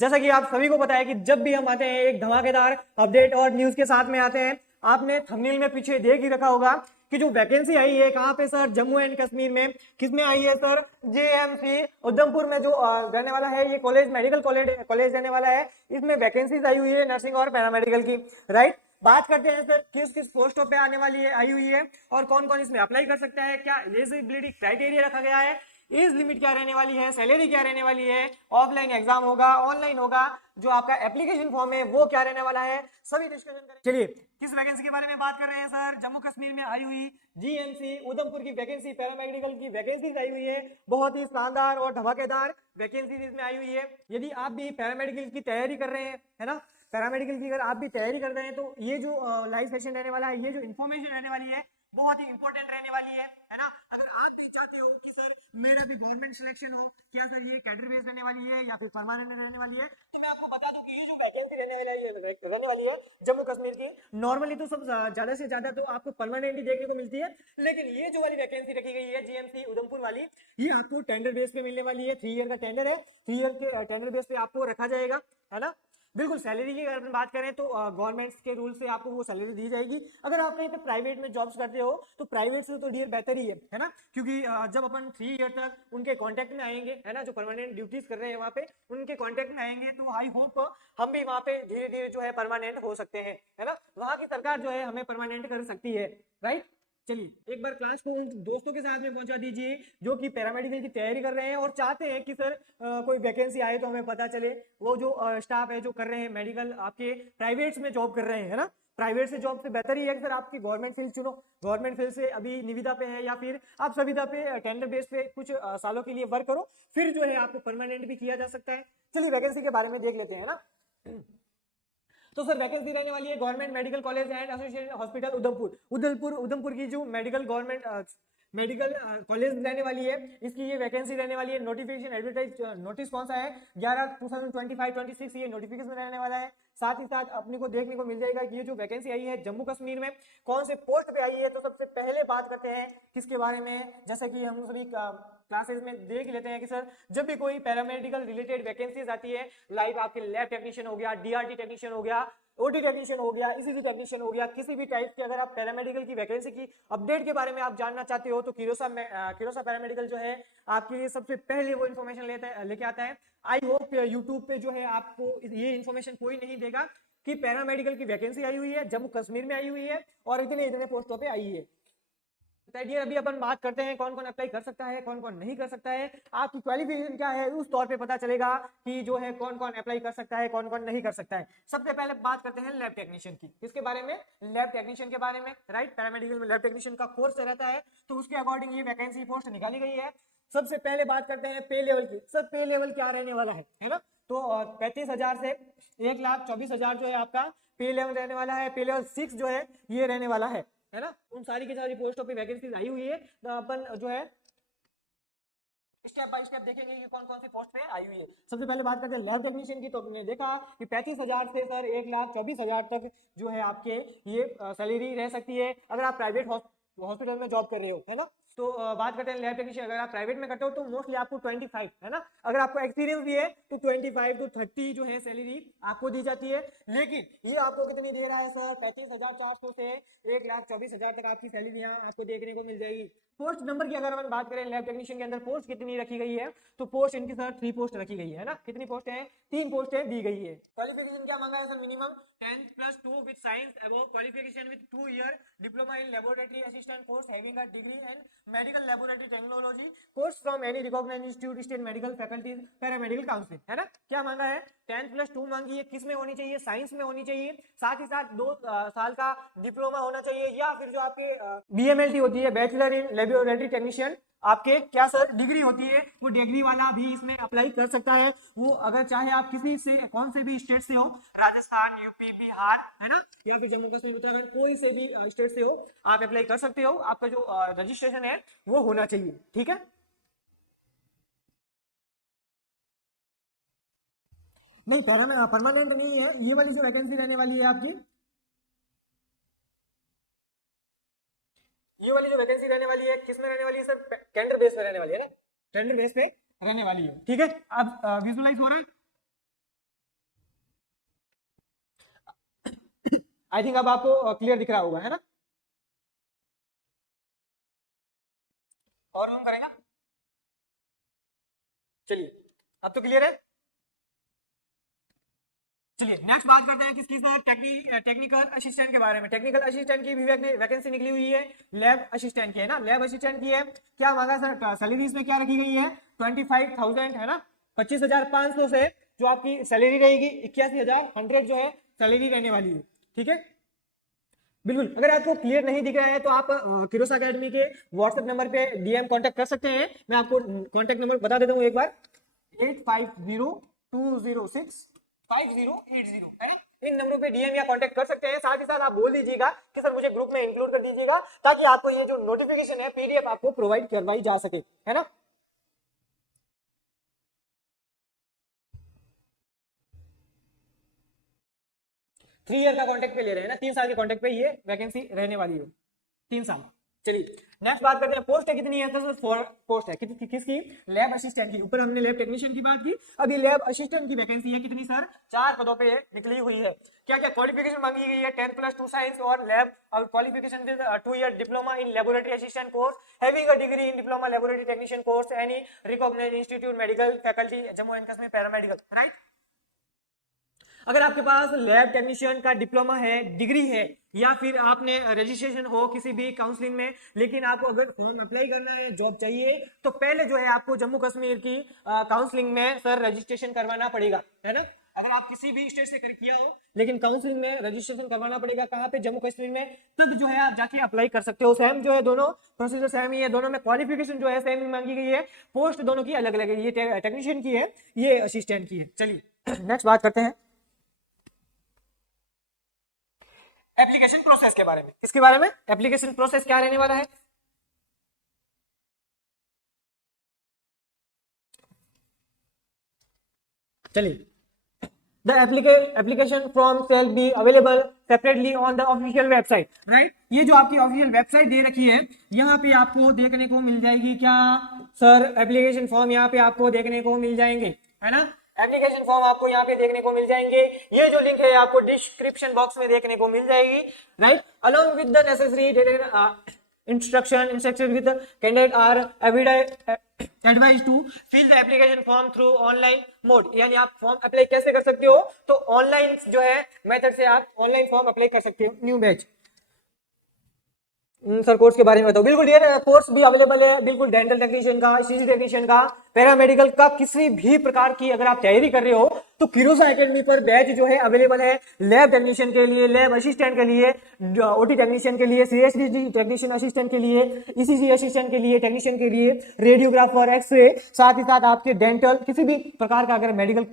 जैसा कि आप सभी को पता है कि जब भी हम आते हैं एक धमाकेदार अपडेट और न्यूज के साथ में आते हैं। आपने थंबनेल में पीछे देख ही रखा होगा कि जो वैकेंसी आई है कहाँ पे सर, जम्मू एंड कश्मीर में। किसमें आई है सर? जेएमसी उधमपुर में जो रहने वाला है ये कॉलेज, मेडिकल कॉलेज रहने वाला है। इसमें वैकेंसीज आई हुई है नर्सिंग और पैरामेडिकल की, राइट। बात करते हैं सर किस किस पोस्टों पे आने वाली है, आई हुई है, और कौन कौन इसमें अप्लाई कर सकता है, क्या एलिजिबिलिटी क्राइटेरिया रखा गया है, एज लिमिट क्या रहने वाली है, सैलरी क्या रहने वाली है, ऑफलाइन एग्जाम होगा, ऑनलाइन होगा, जो आपका एप्लीकेशन फॉर्म है वो क्या रहने वाला है, सभी डिस्कशन करें। चलिए किस वैकेंसी के बारे में बात कर रहे हैं सर? जम्मू कश्मीर में आई हुई जीएमसी उधमपुर की वैकेंसी, पैरामेडिकल की वैकेंसी आई हुई है। बहुत ही शानदार और धमाकेदार वैकेंसी इसमें आई हुई है। यदि आप भी पैरामेडिकल की तैयारी कर रहे हैं, है ना, पैरामेडिकल की अगर आप भी तैयारी कर रहे हैं तो ये जो लाइव सेशन रहने वाला है, ये जो इन्फॉर्मेशन रहने वाली है बहुत ही इंपॉर्टेंट रहने वाली है ना। अगर आप भी चाहते हो कि सर मेरा भी गवर्नमेंट सिलेक्शन हो, क्या सर ये कैडर बेस रहने वाली है या फिर परमानेंट रहने वाली है, तो मैं आपको बता दूं कि ये जो वैकेंसी रहने वाली है जम्मू कश्मीर की, नॉर्मली तो सब ज्यादा से ज्यादा तो आपको परमानेंट ही देखने को मिलती है, लेकिन ये जो वाली वैकेंसी रखी गई है जीएमसी उधमपुर वाली, ये आपको टेंडर बेस पे मिलने वाली है। 3 ईयर का टेंडर है, 3 ईयर के टेंडर बेस पे आपको रखा जाएगा, है ना। बिल्कुल सैलरी की अगर बात करें तो गवर्नमेंट के रूल से आपको वो सैलरी दी जाएगी। अगर आप कहीं पे प्राइवेट में जॉब्स करते हो तो प्राइवेट से तो डियर बेहतर ही है ना, क्योंकि जब अपन 3 ईयर तक उनके कांटेक्ट में आएंगे, है ना, जो परमानेंट ड्यूटीज कर रहे हैं वहाँ पे उनके कांटेक्ट में आएंगे, तो आई होप हम भी वहाँ पे धीरे धीरे जो है परमानेंट हो सकते हैं, है ना। वहाँ की सरकार जो है हमें परमानेंट कर सकती है, राइट। चलिए एक बार क्लास को उन दोस्तों के साथ में पहुंचा दीजिए जो कि पैरामेडिकल की तैयारी कर रहे हैं और चाहते हैं कि सर कोई वैकेंसी आए तो हमें पता चले। वो जो स्टाफ है जो कर रहे हैं मेडिकल, आपके प्राइवेट्स में जॉब कर रहे हैं, है ना, प्राइवेट से जॉब से बेहतर ही है कि सर आपकी गवर्नमेंट फील्ड चुनो। गवर्नमेंट फील्ड से अभी निविदा पे है या फिर आप सविदा पे टेंडर बेस पे कुछ सालों के लिए वर्क करो, फिर जो है आपको परमानेंट भी किया जा सकता है। चलिए वैकेंसी के बारे में देख लेते हैं ना। तो सर वैकेंसी रहने वाली है government medical college and associated hospital Udhampur की जो मेडिकल गवर्नमेंट मेडिकल कॉलेज रहने वाली है, इसकी ये वैकेंसी रहने वाली है। नोटिफिकेशन एडवर्टाइज नोटिस कौन सा है? 11/2025-26 ये नोटिफिकेशन रहने वाला है। साथ ही साथ अपने को देखने को मिल जाएगा कि ये जो वैकेंसी आई है जम्मू कश्मीर में कौन से पोस्ट पे आई है। तो सबसे पहले बात करते हैं किसके बारे में, जैसे कि हम सभी क्लासेस में देख लेते हैं कि सर जब भी कोई पैरामेडिकल रिलेटेड वैकेंसीज आती है, लाइक आपके लैब टेक्नीशियन हो गया, डीआरटी टेक्नीशियन हो गया, ओटी टेक्नीशियन हो गया, ईसीजी टेक्नीशियन हो गया, किसी भी टाइप के अगर आप पैरामेडिकल की वैकेंसी की अपडेट के बारे में आप जानना चाहते हो तो किरोसा पैरामेडिकल जो है आपके लिए सबसे पहले वो इन्फॉर्मेशन लेके आता है। आई होप यूट्यूब पे जो है आपको ये इन्फॉर्मेशन कोई नहीं देगा कि पैरामेडिकल की वैकेंसी आई हुई है, जम्मू कश्मीर में आई हुई है और इतने इतने पोस्टों पे आई है। डियर अभी अपन बात करते हैं कौन कौन अप्लाई कर सकता है, कौन कौन नहीं कर सकता है। आपकी क्वालिफिकेशन क्या है उस तौर पे पता चलेगा कि जो है कौन कौन अप्लाई कर सकता है, कौन कौन नहीं कर सकता है। सबसे पहले बात करते हैं लैब टेक्नीशियन की। किसके बारे में? लैब टेक्नीशियन के बारे में, राइट। पैरामेडिकल में लैब टेक्नीशियन का कोर्स रहता है, तो उसके अकॉर्डिंग ये वैकेंसी पोस्ट निकाली गई है। सबसे पहले बात करते हैं पे लेवल की। सर पे लेवल क्या रहने वाला है ना। तो 35,000 से 1,24,000 जो है आपका पे लेवल रहने वाला है। पे लेवल 6 जो है ये रहने वाला है ना। उन सारी की सारी पोस्टों पे वैकेंसीज आई हुई है, तो अपन जो है स्टेप बाय स्टेप देखेंगे कि कौन कौन सी पोस्ट पे आई हुई है। सबसे पहले बात करते हैं लैब टेक्नीशियन की। तो हमने देखा कि 35,000 से सर 1,24,000 तक जो है आपके ये सैलरी रह सकती है अगर आप प्राइवेट हॉस्पिटल में जॉब कर रहे हो, है ना। तो बात करते हैं लैब टेक्नीशियन, अगर आप प्राइवेट में करते हो तो मोस्टली आपको 25, है ना, अगर आपको एक्सपीरियंस भी है तो 25 to 30 जो है सैलरी आपको दी जाती है। लेकिन ये आपको कितनी दे रहा है सर? 35,400 से 1,24,000 तक आपकी सैलरी यहाँ आपको देखने को मिल जाएगी। पोस्ट नंबर की अगर हम बात करें लैब टेक्नीशियन के अंदर पोस्ट कितनी रखी गई है, तो पोस्ट इनकी सर 3 पोस्ट रखी गई है ना। कितनी पोस्ट है? 3 पोस्टें दी गई है। क्वालिफिकेशन क्या मांगा है sir? Minimum 10+2 with science above qualification with 2 year diploma in laboratory assistant course having a degree in medical laboratory technology course from any recognised institute state medical faculties paramedical council, है ना। क्या मांगा है? 10+2 मांगी है। किस में होनी चाहिए? साइंस में होनी चाहिए। साथ ही साथ 2 साल का डिप्लोमा होना चाहिए, या फिर जो आपके बीएमएलटी होती है, बैचलर इन लेबोरेटरी टेक्नीशियन, आपके क्या सर डिग्री होती है, वो डिग्री वाला भी इसमें अप्लाई कर सकता है। वो अगर चाहे आप किसी से कौन से भी स्टेट से हो, राजस्थान, यूपी, बिहार, है ना, या फिर जम्मू कश्मीर, उत्तराखंड, कोई से भी स्टेट से हो आप अप्लाई कर सकते हो। आपका जो रजिस्ट्रेशन है वो होना चाहिए, ठीक है। नहीं परमानेंट नहीं है ये वाली जो वैकेंसी रहने वाली है आपकी, ये वाली जो वैकेंसी रहने वाली है किस में रहने वाली है सर? टेंडर बेस पे रहने वाली है ना, टेंडर बेस पे रहने वाली है, ठीक है। अब विजुअलाइज हो रहा है? आई थिंक अब आपको क्लियर दिख रहा होगा, है ना? और हम करेंगे, चलिए अब तो क्लियर है। चलिए नेक्स्ट बात करते हैं किसकी सर, टेक्निकल असिस्टेंट के बारे में। टेक्निकल असिस्टेंट की भी वैकेंसी निकली हुई है, लैब असिस्टेंट की है ना, लैब असिस्टेंट की है। क्या मांगा सर, सैलरी इसमें क्या रखी गई है, 25,000 है ना, 25,500 से जो आपकी सैलरी रहेगी 81,100 जो है सैलरी रहने वाली है, ठीक है। बिल्कुल, अगर आपको क्लियर नहीं दिख रहा है तो आप किरोस एकेडमी के व्हाट्सएप नंबर पे डीएम कांटेक्ट कर सकते हैं। मैं आपको कांटेक्ट नंबर बता देता हूँ एक बार, 8502065080 है। इन नंबरों पे डीएम या कांटेक्ट कर सकते हैं। साथ ही साथ आप बोल दीजिएगा कि सर मुझे ग्रुप में इंक्लूड कर दीजिएगा, ताकि आपको ये जो नोटिफिकेशन है पीडीएफ आपको प्रोवाइड करवाई जा सके, है ना। थ्री ईयर का कॉन्ट्रैक्ट पे ले रहे हैं ना, 3 साल के कॉन्ट्रैक्ट पे ये वैकेंसी रहने वाली है, 3 साल। चलिए नेक्स्ट बात करते हैं, पोस्ट है कितनी है, तो पोस्ट है किसकी, लैब असिस्टेंट की। ऊपर हमने लैब टेक्नीशियन की बात की, अभी लैब असिस्टेंट की वैकेंसी है कितनी सर, 4 पदों पे निकली हुई है। क्या क्या क्वालिफिकेशन मांगी गई है, 10+2 साइंस और lab qualification with 2 year diploma in laboratory assistant course, having a degree in diploma laboratory technician course, any recognised institute medical faculty Jammu and Kashmir paramedical, right. अगर आपके पास लैब टेक्नीशियन का डिप्लोमा है, डिग्री है, या फिर आपने रजिस्ट्रेशन हो किसी भी काउंसलिंग में, लेकिन आपको अगर फॉर्म अप्लाई करना है, जॉब चाहिए, तो पहले जो है आपको जम्मू कश्मीर की काउंसलिंग में सर रजिस्ट्रेशन करवाना पड़ेगा, है ना। अगर आप किसी भी स्टेट से किया हो, लेकिन काउंसलिंग में रजिस्ट्रेशन करवाना पड़ेगा, कहाँ पे, जम्मू कश्मीर में, तब जो है आप जाके अप्लाई कर सकते हो। सेम जो है, दोनों प्रोसीजर सेम ही है, दोनों में क्वालिफिकेशन जो है सेम ही मांगी गई है, पोस्ट दोनों की अलग अलग है, ये टेक्नीशियन की है, ये असिस्टेंट की है। चलिए नेक्स्ट बात करते हैं एप्लीकेशन प्रोसेस के बारे में। किसके बारे में, एप्लीकेशन प्रोसेस क्या रहने वाला है। चलिए, the application form shall be available separately on the official website, right। ये जो आपकी ऑफिशियल वेबसाइट दे रखी है, यहाँ पे आपको देखने को मिल जाएगी क्या सर, एप्लीकेशन फॉर्म यहाँ पे आपको देखने को मिल जाएंगे, है ना। एप्लीकेशन फॉर्म आपको यहाँ पे देखने को मिल जाएंगे, ये जो लिंक है आपको डिस्क्रिप्शन बॉक्स में देखने को मिल जाएगी, right. Along with the necessary instruction with the candidate are advised to fill the application form through online mode। यानी आप फॉर्म अप्लाई कैसे कर सकते हो, तो ऑनलाइन जो है मेथड से आप ऑनलाइन फॉर्म अप्लाई कर सकते हो। न्यू बैच सर कोर्स के बारे में बताओ। बिल्कुल डियर, कोर्स भी अवेलेबल है, बिल्कुल डेंटल टेक्नीशियन का, सीजी टेक्नीशियन का, पैरामेडिकल का, किसी भी प्रकार की अगर आप तैयारी कर रहे हो तो किरोसा एकेडमी पर बैच जो है अवेलेबल है। लैब टेक्नीशियन के लिए, लैब असिस्टेंट के लिए, ओटी टेक्नीशियन के लिए, सीएसडी टेक्नीशियन असिस्टेंट के लिए, ईसीजी असिस्टेंट के लिए, टेक्नीशियन के लिए, रेडियोग्राफर, एक्सरे, साथ ही साथ आपके डेंटल, किसी भी प्रकार का अगर मेडिकल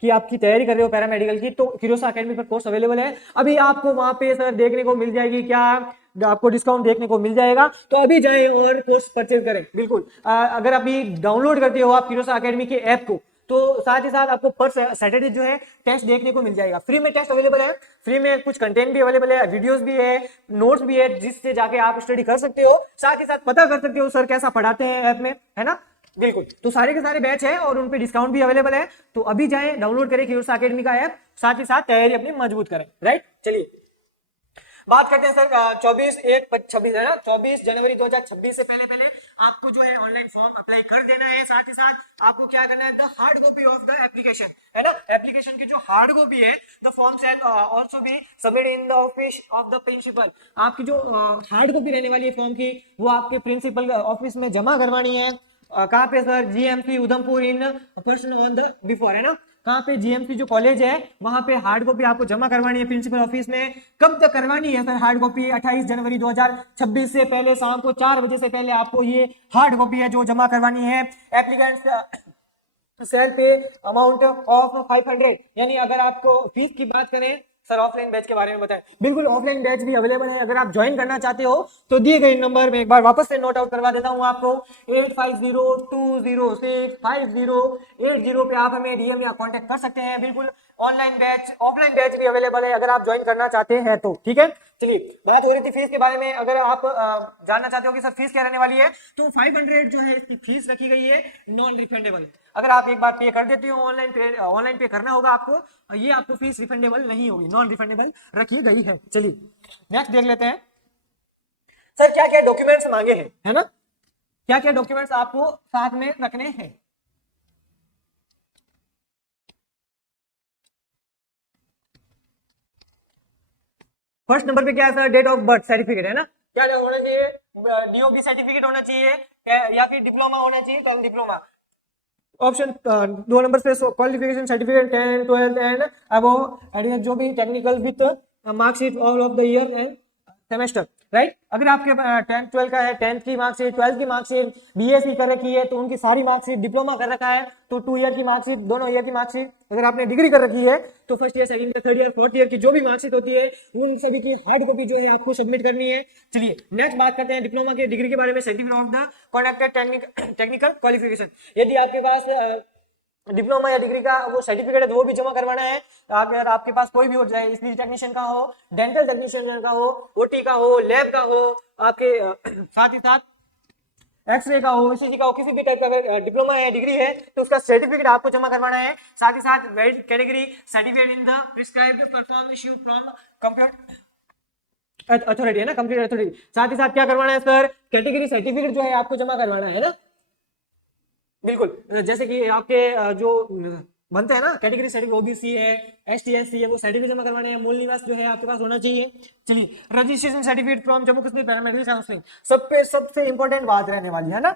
की आपकी तैयारी कर रहे हो पैरामेडिकल की, तो किरोसा एकेडमी पर कोर्स अवेलेबल है। अभी आपको वहां पे सर देखने को मिल जाएगी क्या, आपको डिस्काउंट देखने को मिल जाएगा, तो अभी जाएं और कोर्स परचेज करें। बिल्कुल, अगर अभी डाउनलोड करते हो आप किरोसा एकेडमी के ऐप को, तो साथ ही साथ आपको पर सैटरडे जो है टेस्ट देखने को मिल जाएगा। फ्री में टेस्ट अवेलेबल है, फ्री में कुछ कंटेंट भी अवेलेबल है, वीडियोस भी है, नोट्स भी है, जिससे जाके आप स्टडी कर सकते हो। साथ ही साथ पता कर सकते हो सर कैसा पढ़ाते हैं ऐप में, है ना। बिल्कुल, तो सारे के सारे बैच है और उन पे डिस्काउंट भी अवेलेबल है, तो अभी जाएं डाउनलोड करें किरोसा एकेडमी का ऐप, साथ ही साथ तैयारी अपनी मजबूत करें, राइट। चलिए बात करते हैं सर 24 है ना, 24 जनवरी 2026 से पहले आपको जो है ऑनलाइन फॉर्म अप्लाई कर देना है। साथ ही साथ आपको क्या करना है, the hard copy of the application, है ना, एप्लीकेशन की जो हार्ड कॉपी है, the form shall also be submit in the office of the principal. आपकी जो हार्ड कॉपी रहने वाली है फॉर्म की, वो आपके प्रिंसिपल ऑफिस में जमा करवानी है। कहाँ पे sir, GMC Udhampur in person on the before, है ना। कहाँ पे, जीएमसी जो कॉलेज है वहां पे हार्ड कॉपी आपको जमा करवानी है प्रिंसिपल ऑफिस में। कब तक करवानी है सर हार्ड कॉपी, 28 जनवरी 2026 से पहले, शाम को 4 बजे से पहले आपको ये हार्ड कॉपी है जो जमा करवानी है। एप्लीकेंट सेल पे अमाउंट ऑफ 500, यानी अगर आपको फीस की बात करें सर, ऑफलाइन बैच के बारे में बताएं। बिल्कुल, ऑफलाइन बैच भी अवेलेबल है, अगर आप ज्वाइन करना चाहते हो तो दिए गए नंबर में एक बार वापस से नोट आउट करवा देता हूं आपको, 8502065080 पे आप हमें डीएम या कांटेक्ट कर सकते हैं। बिल्कुल ऑनलाइन बैच, ऑफलाइन बैच भी अवेलेबल है अगर आप ज्वाइन करना चाहते हैं तो, ठीक है। चलिए बात हो रही थी फीस के बारे में, अगर आप जानना चाहते हो कि सर फीस क्या रहने वाली है, तो 500 जो है इसकी फीस रखी गई है, नॉन रिफंडेबल है। अगर आप एक बार पे कर देते हो ऑनलाइन पे करना होगा आपको, ये आपको फीस रिफंडेबल नहीं होगी, नॉन रिफंडेबल रखी गई है। चलिए नेक्स्ट देख लेते हैं सर क्या क्या डॉक्यूमेंट्स मांगे हैं, है ना, क्या क्या डॉक्यूमेंट्स आपको साथ में रखने हैं। फर्स्ट नंबर पे क्या है sir, date of birth certificate, है ना, क्या होना चाहिए, डीओबी सर्टिफिकेट होना चाहिए या फिर डिप्लोमा होना चाहिए, तो हम डिप्लोमा। ऑप्शन 2 नंबर पे क्वालिफिकेशन सर्टिफिकेट 10 12 एंड अबव, जो भी technical with marksheet all of the year end semester, right. अगर आपके 10th 12 का है, 10th की मार्कशीट, 12th की मार्कशीट, बीएससी कर रखी है तो उनकी सारी मार्कशीट, डिप्लोमा कर रखा है तो 2 ईयर की मार्कशीट, दोनों ईयर की मार्कशीट, अगर आपने डिग्री कर रखी है तो first year, second year, third year, fourth year की जो भी मार्कशीट होती है उन सभी की हार्ड कॉपी जो है आपको सबमिट करनी है। चलिए नेक्स्ट बात करते हैं डिप्लोमा के डिग्री के बारे में, certificate of the कॉन्डक्टेड technical qualification. यदि आपके पास डिप्लोमा या डिग्री का वो सर्टिफिकेट है तो वो भी जमा करवाना है। अगर आपके पास कोई भी हो, चाहे स्पीच टेक्नीशियन का हो, डेंटल टेक्नीशियन का हो, ओटी का हो, लैब का हो, आपके साथ ही साथ एक्सरे का हो, ईसीजी का हो, किसी भी टाइप का अगर डिप्लोमा या डिग्री है तो उसका सर्टिफिकेट आपको जमा करवाना है। साथ ही साथ valid category certificate in the prescribed perform issue from computer authority, है ना, कंप्यूटर अथॉरिटी। साथ ही साथ क्या करवाना है सर, कैटेगरी सर्टिफिकेट जो है आपको जमा करवाना है ना, बिल्कुल। जैसे कि आपके जो बनते हैं ना कैटेगरी सर्टिफिकेट, ओबीसी है, एसटी एससी है, वो सर्टिफिकेट जमा करवाने हैं। मूल निवास जो है आपके पास होना चाहिए। चलिए registration certificate from Jammu Kashmir paramedical counselling, सबसे इंपॉर्टेंट बात रहने वाली है ना,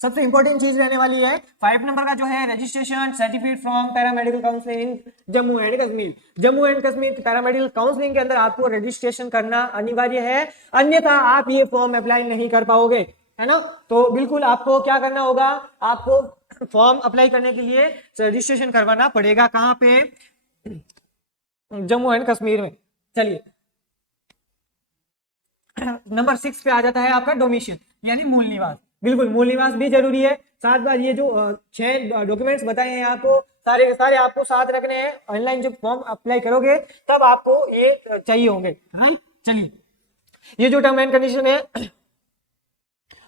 सबसे इंपॉर्टेंट चीज रहने वाली है 5 नंबर का जो है registration certificate from paramedical counselling Jammu and Kashmir. Jammu and Kashmir paramedical counselling के अंदर आपको रजिस्ट्रेशन करना अनिवार्य है, अन्यथा आप ये फॉर्म अप्लाई नहीं कर पाओगे, है ना। तो बिल्कुल आपको क्या करना होगा, आपको फॉर्म अप्लाई करने के लिए रजिस्ट्रेशन करवाना पड़ेगा। कहां पे, जम्मू एंड कश्मीर में। चलिए नंबर 6 पे आ जाता है आपका डोमिशियल यानी मूल निवास। बिल्कुल मूल निवास भी जरूरी है। साथ बात ये जो 6 डॉक्यूमेंट्स बताए हैं आपको, सारे के सारे आपको साथ रखने हैं। ऑनलाइन जब फॉर्म अप्लाई करोगे तब आपको ये चाहिए होंगे। चलिए ये जो टर्म एंड कंडीशन है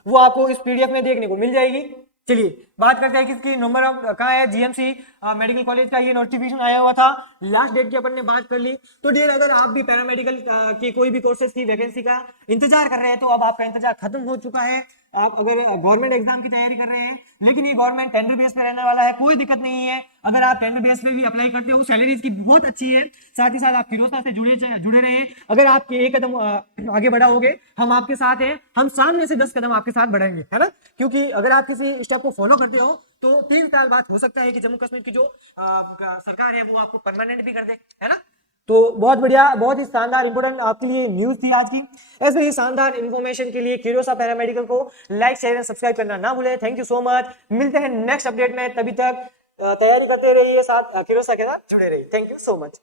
वो आपको इस पीडीएफ में देखने को मिल जाएगी। चलिए बात करते हैं किसकी, नंबर ऑफ कहाँ है, जीएमसी मेडिकल कॉलेज का ये नोटिफिकेशन आया हुआ था, लास्ट डेट की अपन ने बात कर ली। तो डियर अगर आप भी पैरामेडिकल की कोई भी कोर्सेज की वैकेंसी का इंतजार कर रहे हैं तो अब आपका इंतजार खत्म हो चुका है। आप अगर गवर्नमेंट एग्जाम की तैयारी कर रहे हैं, लेकिन ये गवर्नमेंट टेंडर बेस पे रहने वाला है, कोई दिक्कत नहीं है। अगर आप टेंडर बेस पे भी अप्लाई करते हो, सैलरीज की बहुत अच्छी है। साथ ही साथ आप फिरोजशाह से जुड़े रहे। अगर आप एक कदम आगे बढ़ाओगे हम आपके साथ हैं, हम सामने से 10 कदम आपके साथ बढ़ेंगे, है ना। क्योंकि अगर आप किसी स्टेप को फॉलो करते हो तो 3 साल बाद हो सकता है कि जम्मू कश्मीर की जो सरकार है वो आपको परमानेंट भी कर दे, है ना। तो बहुत बढ़िया, बहुत ही शानदार इंपोर्टेंट आपके लिए न्यूज थी आज की। ऐसे ही शानदार इन्फॉर्मेशन के लिए क्यूरोसा पैरामेडिकल को लाइक शेयर एंड सब्सक्राइब करना ना भूलें। थैंक यू सो मच, मिलते हैं नेक्स्ट अपडेट में। तभी तक तैयारी करते रहिए, साथ क्यूरोसा के साथ जुड़े रहिए। Thank you so much.